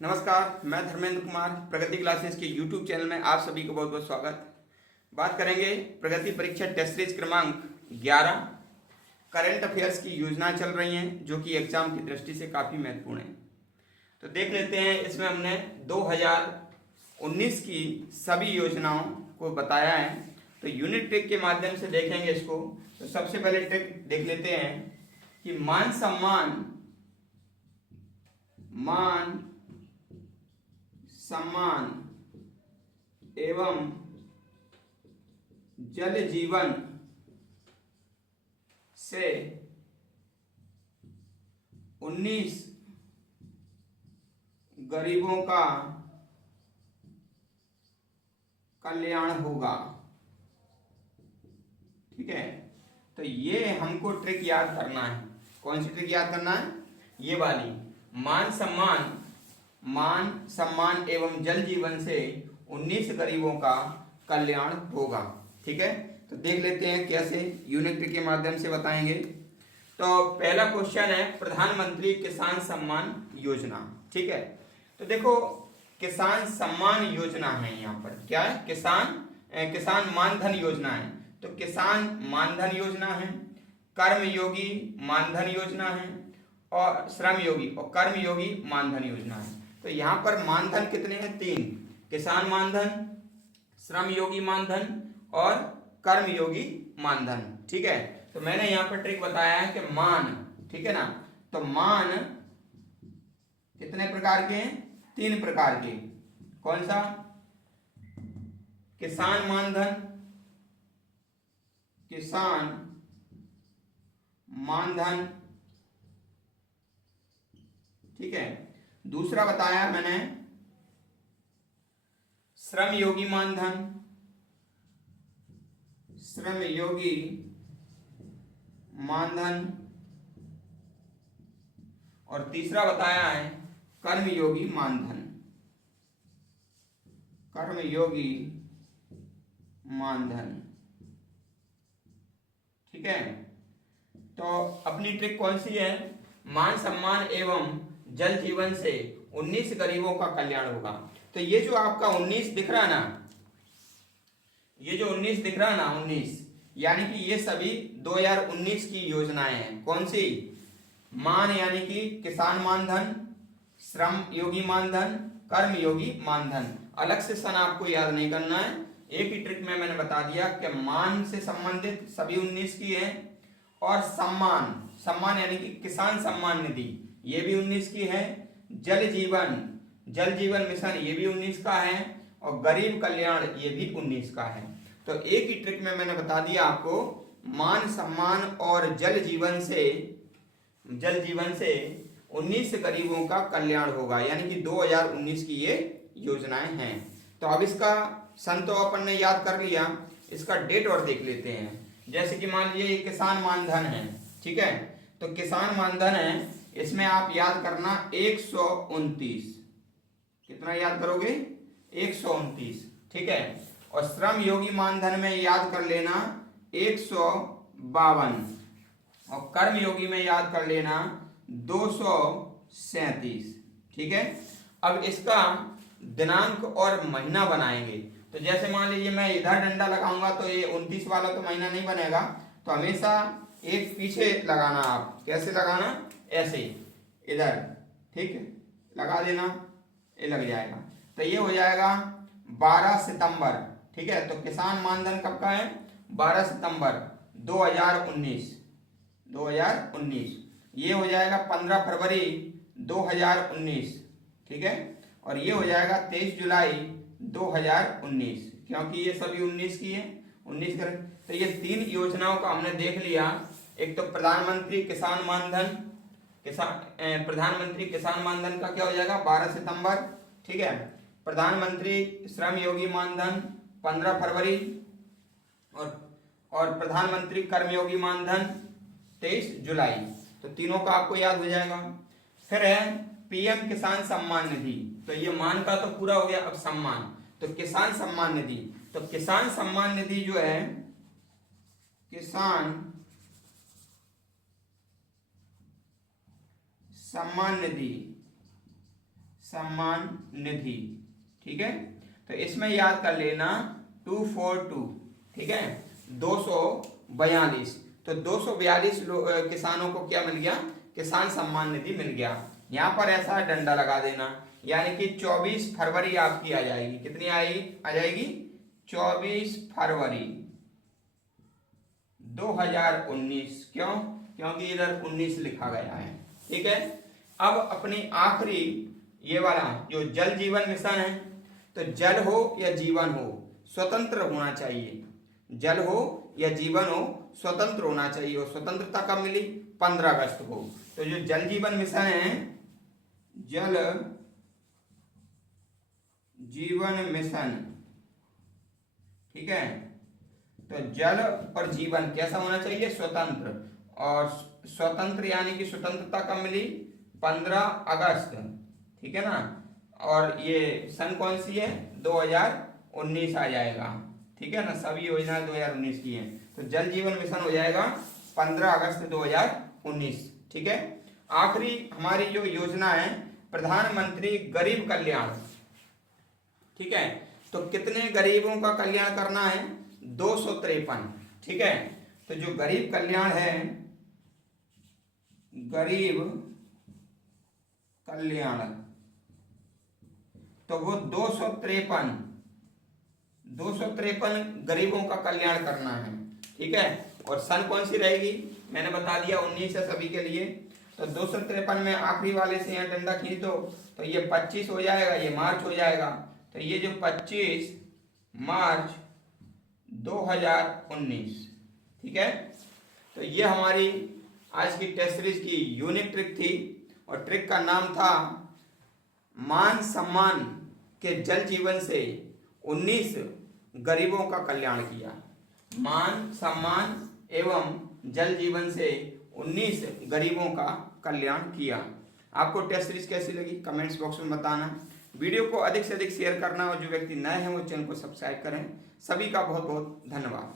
नमस्कार, मैं धर्मेंद्र कुमार प्रगति क्लासेस के YouTube चैनल में आप सभी को बहुत बहुत स्वागत। बात करेंगे प्रगति परीक्षा टेस्ट सीरीज क्रमांक 11 करंट अफेयर्स की योजना चल रही हैं जो कि एग्जाम की दृष्टि से काफ़ी महत्वपूर्ण है। तो देख लेते हैं, इसमें हमने 2019 की सभी योजनाओं को बताया है। तो यूनिट ट्रिक के माध्यम से देखेंगे इसको। तो सबसे पहले ट्रिक देख लेते हैं कि मान सम्मान एवं जल जीवन से 19 गरीबों का कल्याण होगा। ठीक है, तो ये हमको ट्रिक याद करना है। कौन सी ट्रिक याद करना है? ये वाली, मान सम्मान एवं जल जीवन से 19 गरीबों का कल्याण होगा। ठीक है, तो देख लेते हैं कैसे यूनिट ट्रिक के माध्यम से बताएंगे। तो पहला क्वेश्चन है प्रधानमंत्री किसान सम्मान योजना। ठीक है, तो देखो किसान सम्मान योजना है, यहाँ पर क्या है? किसान मानधन योजना है। तो किसान मानधन योजना है, कर्मयोगी मानधन योजना है और श्रमयोगी और कर्मयोगी मानधन योजना है। तो यहाँ पर मानधन कितने हैं? 3, किसान मानधन, श्रमयोगी मानधन और कर्मयोगी मानधन। ठीक है, तो मैंने यहाँ पर ट्रिक बताया है कि मान, ठीक है ना, तो मान कितने प्रकार के हैं? 3 प्रकार के। कौन सा? किसान मानधन, ठीक है। दूसरा बताया मैंने श्रमयोगी मानधन और तीसरा बताया है कर्मयोगी मानधन। ठीक है, तो अपनी ट्रिक कौन सी है? मान सम्मान एवं जल जीवन से 19 गरीबों का कल्याण होगा। तो ये जो आपका 19 दिख रहा है ना, ये जो 19 दिख रहा है ना, 19 यानी कि ये सभी 2019 की योजनाएं हैं। कौन सी? मान यानी कि किसान मानधन, श्रम योगी मानधन, कर्म योगी मानधन। अलग से सन आपको याद नहीं करना है, एक ही ट्रिक में मैंने बता दिया कि मान से संबंधित सभी 19 की है और सम्मान यानी कि किसान सम्मान निधि ये भी 19 की है, जल जीवन मिशन ये भी 19 का है और गरीब कल्याण ये भी 19 का है। तो एक ही ट्रिक में मैंने बता दिया आपको, मान सम्मान और जल जीवन से 19 गरीबों का कल्याण होगा, यानी कि 2019 की ये योजनाएं हैं। तो अब इसका सन तो अपन ने याद कर लिया, इसका डेट और देख लेते हैं। जैसे कि मान लीजिए किसान मानधन है, ठीक है, तो किसान मानधन है, इसमें आप याद करना 129। कितना याद करोगे? 129। ठीक है, और श्रम योगी मानधन में याद कर लेना 152 और कर्म योगी में याद कर लेना 237। ठीक है, अब इसका दिनांक और महीना बनाएंगे। तो जैसे मान लीजिए मैं इधर डंडा लगाऊंगा तो ये 29 वाला तो महीना नहीं बनेगा, तो हमेशा एक पीछे लगाना। आप कैसे लगाना? ऐसे इधर, ठीक है, लगा देना, ये लग जाएगा। तो ये हो जाएगा 12 सितंबर। ठीक है, तो किसान मानधन कब का है? 12 सितंबर 2019। ये हो जाएगा 15 फरवरी 2019। ठीक है, और ये हो जाएगा 23 जुलाई 2019, क्योंकि ये सभी 19 की है, 19 कर। तो ये 3 योजनाओं का हमने देख लिया। एक तो प्रधानमंत्री किसान मानधन का क्या हो जाएगा? 12 सितंबर। ठीक है, प्रधानमंत्री श्रम योगी मानधन 15 फरवरी और प्रधानमंत्री कर्मयोगी मानधन 23 जुलाई। तो तीनों का आपको याद हो जाएगा। फिर है पीएम किसान सम्मान निधि। तो ये मान का तो पूरा हो गया, अब सम्मान। तो किसान सम्मान निधि, तो किसान सम्मान निधि जो है, किसान सम्मान निधि सम्मान निधि। ठीक है, तो इसमें याद कर लेना 242, ठीक है, 242। तो 242 किसानों को क्या मिल गया, किसान सम्मान निधि मिल गया। यहाँ पर ऐसा डंडा लगा देना, यानी कि 24 फरवरी आपकी आ जाएगी। कितनी आ जाएगी? 24 फरवरी 2019। क्यों? क्योंकि इधर 19 लिखा गया है। ठीक है, अब अपनी आखिरी ये वाला जो जल जीवन मिशन है, तो जल हो या जीवन हो स्वतंत्र होना चाहिए। जल हो या जीवन हो स्वतंत्र होना चाहिए। और स्वतंत्रता कब मिली? 15 अगस्त को। तो जो जल जीवन मिशन है, जल जीवन मिशन, ठीक है, तो जल और जीवन कैसा होना चाहिए? स्वतंत्र। और स्वतंत्र यानी कि स्वतंत्रता कब मिली? 15 अगस्त। ठीक है ना, और ये सन कौन सी है? 2019 आ जाएगा। ठीक है ना, सभी योजना 2019 की है। तो जल जीवन मिशन हो जाएगा 15 अगस्त 2019। ठीक है, आखिरी हमारी जो योजना है प्रधानमंत्री गरीब कल्याण। ठीक है, तो कितने गरीबों का कल्याण करना है? 253। ठीक है, तो जो गरीब कल्याण है, गरीब कल्याण, तो वो 253 गरीबों का कल्याण करना है। ठीक है, और सन कौन सी रहेगी? मैंने बता दिया 19 है सभी के लिए। तो 253 में आखिरी वाले से यहाँ डंडा खींच दो, तो ये 25 हो जाएगा, ये मार्च हो जाएगा। तो ये जो 25 मार्च 2019। ठीक है, तो ये हमारी आज की टेस्ट सीरीज की यूनिक ट्रिक थी, और ट्रिक का नाम था मान सम्मान के जल जीवन से 19 गरीबों का कल्याण किया। मान सम्मान एवं जल जीवन से 19 गरीबों का कल्याण किया। आपको टेस्ट सीरीज कैसी लगी कमेंट्स बॉक्स में बताना। वीडियो को अधिक से अधिक शेयर करना, और जो व्यक्ति नए हैं वो चैनल को सब्सक्राइब करें। सभी का बहुत बहुत धन्यवाद।